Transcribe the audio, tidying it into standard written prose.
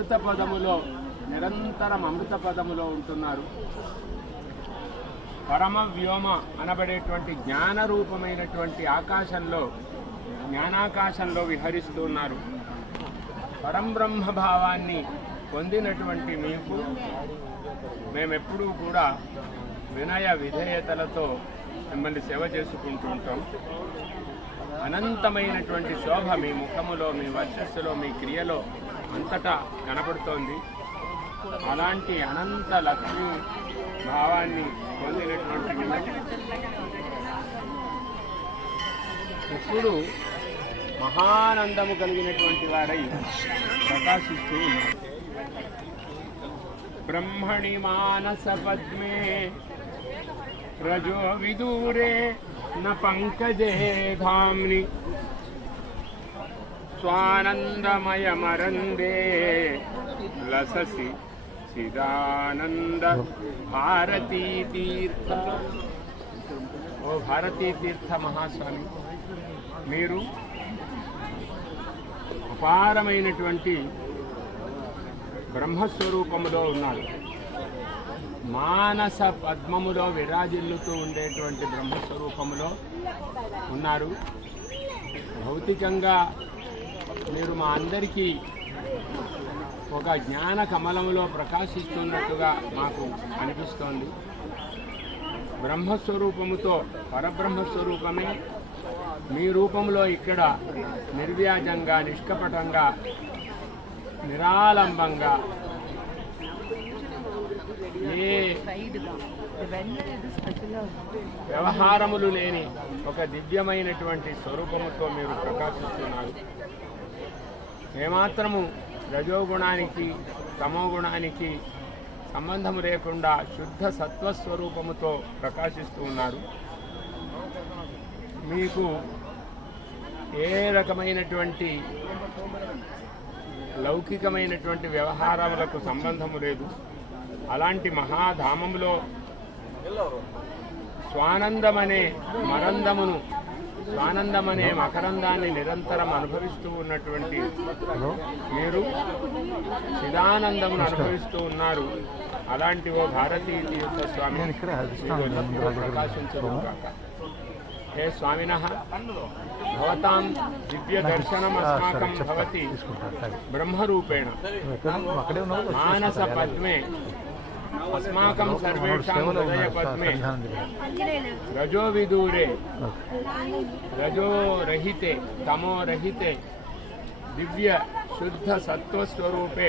అమృత పదములో నిరంతరం అమృత పదములో ఉంటున్నారు. పరమ వ్యోమ అనబడేటువంటి జ్ఞాన రూపమైనటువంటి ఆకాశంలో జ్ఞానాకాశంలో విహరిస్తూ ఉన్నారు. పరంబ్రహ్మ భావాన్ని పొందినటువంటి మీకు మేమెప్పుడూ కూడా వినయ విధేయతలతో మిమ్మల్ని సేవ చేసుకుంటూ ఉంటాం. అనంతమైనటువంటి శోభ మీ ముఖములో, మీ వర్చస్సులో, మీ క్రియలో అంతటా కనపడుతోంది. అలాంటి అనంత లక్ష్మీ భావాన్ని పొందినటువంటి ఇప్పుడు మహానందము కలిగినటువంటి వారై ప్రకాశిస్తూ ఉన్నారు. బ్రహ్మణి మానస పద్మే రజో విదూరే న పంకజే ధామ్ని స్వానందమయమరందే లససి చిదానంద భారతీ తీర్థ. ఓ భారతీ తీర్థ మహాస్వామి, మీరు అపారమైనటువంటి బ్రహ్మస్వరూపములో ఉన్నారు. మానస పద్మములో విరాజిల్లుతూ ఉండేటువంటి బ్రహ్మస్వరూపములో ఉన్నారు. భౌతికంగా మీరు మా అందరికీ ఒక జ్ఞాన కమలములో ప్రకాశిస్తున్నట్టుగా మాకు అనిపిస్తోంది. బ్రహ్మస్వరూపముతో పరబ్రహ్మస్వరూపమే మీ రూపంలో ఇక్కడ నిర్వ్యాజంగా, నిష్కపటంగా, నిరాలంబంగా ఏ వ్యవహారములు లేని ఒక దివ్యమైనటువంటి స్వరూపముతో మీరు ప్రకాశిస్తున్నారు. ఏమాత్రము రజోగుణానికి తమోగుణానికి సంబంధము లేకుండా శుద్ధ సత్వస్వరూపముతో ప్రకాశిస్తూ ఉన్నారు. మీకు ఏ రకమైనటువంటి లౌకికమైనటువంటి వ్యవహారములకు సంబంధము లేదు. అలాంటి మహాధామములో స్వానందమనే మరందమును, స్వానందమనే మకరందాన్ని నిరంతరం అనుభవిస్తూ ఉన్నటువంటి మీరు చిదానందమును అనుభవిస్తూ ఉన్నారు. అలాంటి ఓ భారతీ తీర్థ స్వామి ప్రకాశించదు కాక. హే స్వామినః భవతాం దివ్య దర్శనం అస్మాకం భవతి బ్రహ్మరూపేణ మానస పద్మే అస్మాకం సర్వేషాం హృదయ పద్మే రజో విదూరే రజోరహితే తమోరహితే దివ్య శుద్ధ సత్వస్వరూపే